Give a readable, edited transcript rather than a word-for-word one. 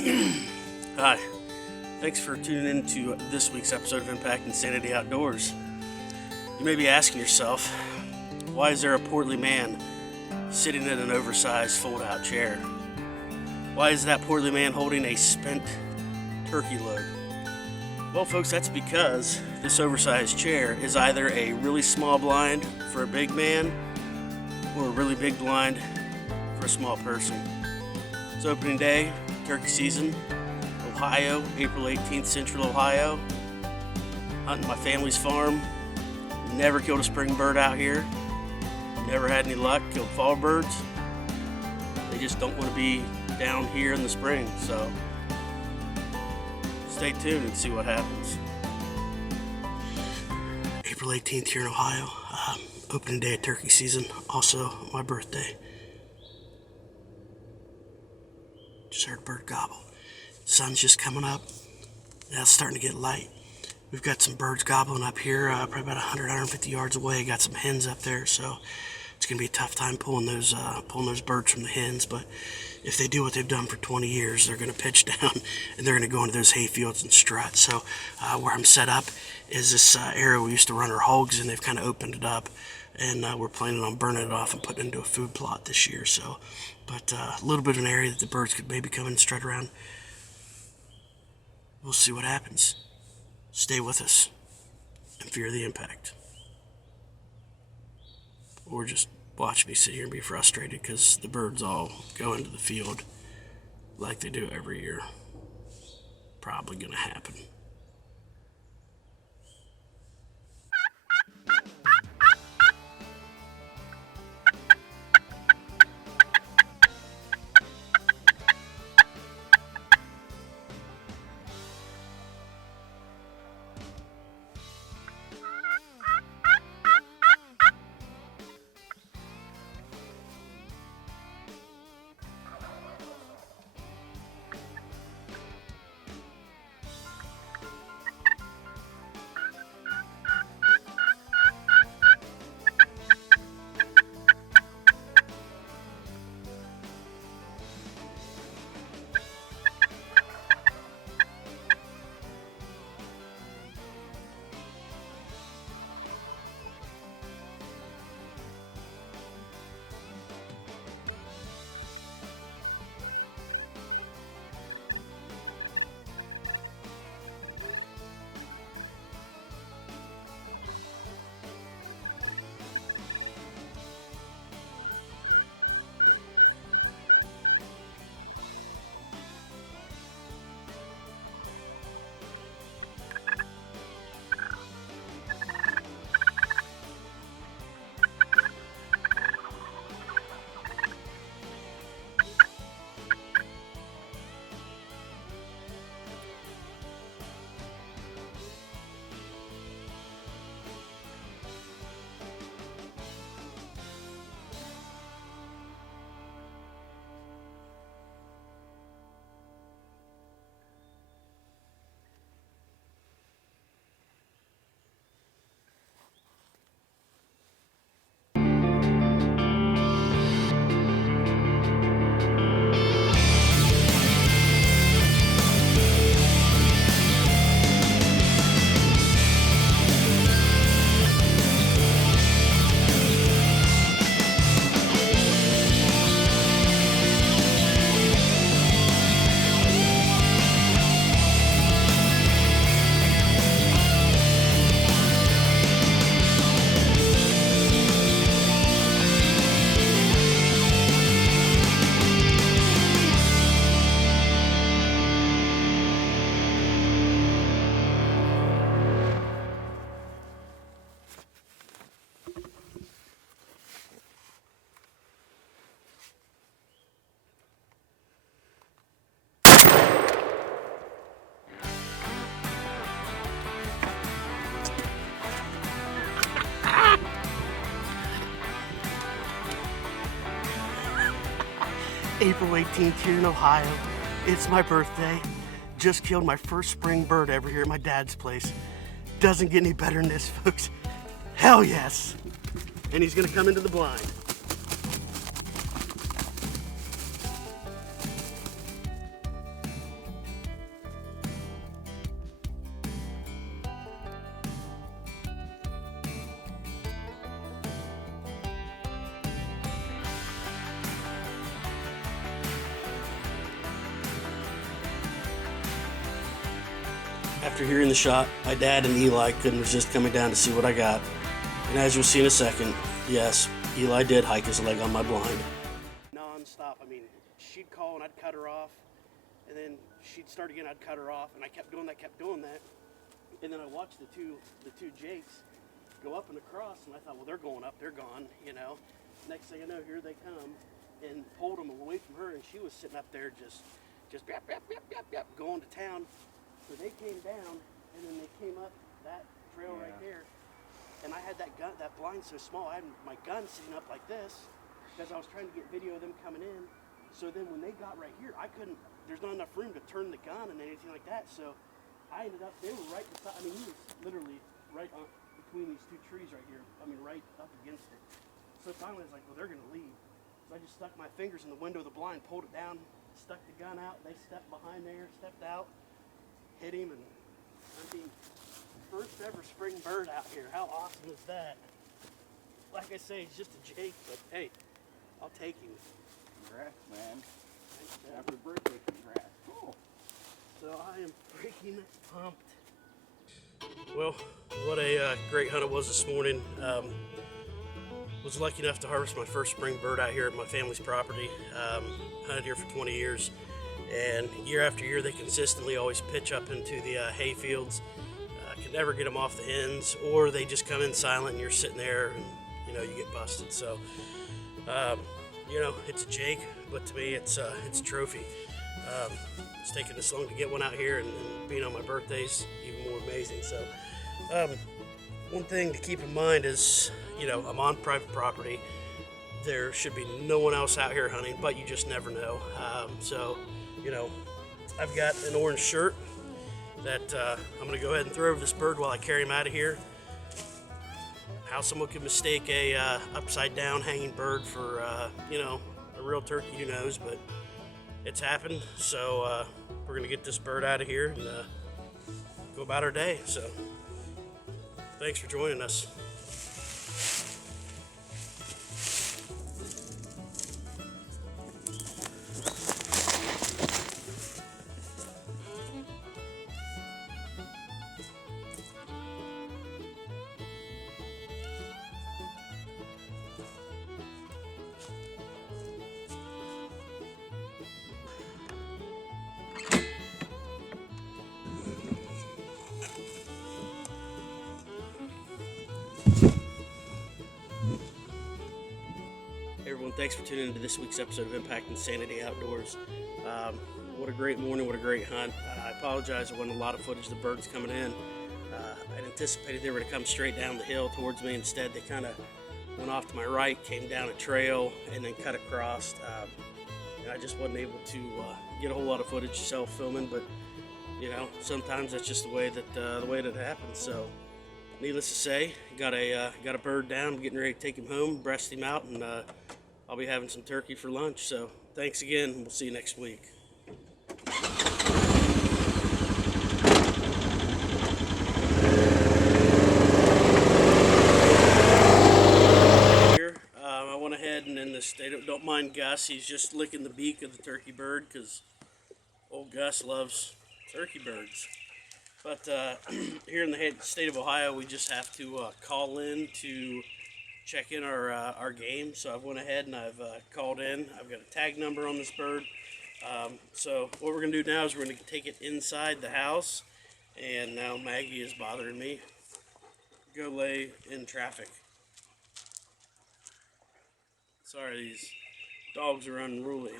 Hi, thanks for tuning in to this week's episode of Impact Insanity Outdoors. You may be asking yourself, why is there a portly man sitting in an oversized fold-out chair? Why is that portly man holding a spent turkey load? Well, folks, that's because this oversized chair is either a really small blind for a big man or a really big blind for a small person. It's opening day, turkey season, Ohio, April 18th, Central Ohio. Hunting my family's farm. Never killed a spring bird out here. Never had any luck. Killed fall birds. They just don't want to be down here in the spring, so stay tuned and see what happens. April 18th here in Ohio. Opening day of turkey season. Also my birthday. Just heard a bird gobble. Sun's just coming up. Now it's starting to get light. We've got some birds gobbling up here, probably about 100, 150 yards away. Got some hens up there, so it's gonna be a tough time pulling those birds from the hens. But if they do what they've done for 20 years, they're gonna pitch down and they're gonna go into those hay fields and strut. So where I'm set up is this area we used to run our hogs, and they've kind of opened it up, and we're planning on burning it off and putting it into a food plot this year. So, but a little bit of an area that the birds could maybe come and strut around. We'll see what happens. Stay with us and fear the impact. Or just watch me sit here and be frustrated because the birds all go into the field like they do every year. Probably gonna happen. April 18th here in Ohio. It's my birthday. Just killed my first spring bird ever here at my dad's place. Doesn't get any better than this, folks. Hell yes. And he's gonna come into the blind. After hearing the shot, my dad and Eli couldn't resist coming down to see what I got. And as you'll see in a second, yes, Eli did hike his leg on my blind. Non-stop. I mean, she'd call and I'd cut her off. And then she'd start again, I'd cut her off. And I kept doing that. And then I watched the two Jakes go up and across. And I thought, well, they're going up, they're gone, you know. Next thing I know, here they come. And pulled them away from her. And she was sitting up there just yap, yap, yap, yap, yap, going to town. So they came down, and then they came up that trail right there, and I had that blind so small, I had my gun sitting up like this, because I was trying to get video of them coming in. So then when they got right here, I couldn't, there's not enough room to turn the gun and anything like that, so I ended up, they were right beside, I mean, he was literally right on, between these two trees right here, I mean, right up against it. So finally I was like, well, they're gonna leave. So I just stuck my fingers in the window of the blind, pulled it down, stuck the gun out, they stepped behind there, stepped out, hit him, and I mean, first ever spring bird out here. How awesome is that? Like I say, he's just a Jake, but hey, I'll take him. Congrats, man. Happy birthday, congrats. Cool. So I am freaking pumped. Well, what a great hunt it was this morning. Was lucky enough to harvest my first spring bird out here at my family's property. Hunted here for 20 years. And year after year, they consistently always pitch up into the hay fields. Can never get them off the hens, or they just come in silent and you're sitting there and, you know, you get busted. So, you know, it's a Jake, but to me, it's a trophy. It's taking this long to get one out here, and being on my birthday's even more amazing. So, one thing to keep in mind is, you know, I'm on private property. There should be no one else out here hunting, but you just never know. So, you know, I've got an orange shirt that I'm going to go ahead and throw over this bird while I carry him out of here. How someone could mistake a upside down hanging bird for, you know, a real turkey, who knows, but it's happened. So we're going to get this bird out of here and go about our day. So thanks for joining us. Hey everyone, thanks for tuning into this week's episode of Impact Insanity Outdoors. What a great morning, what a great hunt. I apologize, there wasn't a lot of footage of the birds coming in. I'd anticipated they were to come straight down the hill towards me. Instead, they kind of went off to my right, came down a trail, and then cut across. And I just wasn't able to get a whole lot of footage self-filming, but you know, sometimes that's just the way that it happens. So, needless to say, got a bird down. I'm getting ready to take him home, breast him out, and I'll be having some turkey for lunch. So thanks again, and we'll see you next week. Here, I went ahead and in the state of, don't mind Gus, he's just licking the beak of the turkey bird because old Gus loves turkey birds. But here in the state of Ohio, we just have to call in to check in our game. So I've went ahead and I've called in. I've got a tag number on this bird. So what we're going to do now is we're going to take it inside the house. And now Maggie is bothering me. Go lay in traffic. Sorry, these dogs are unruly.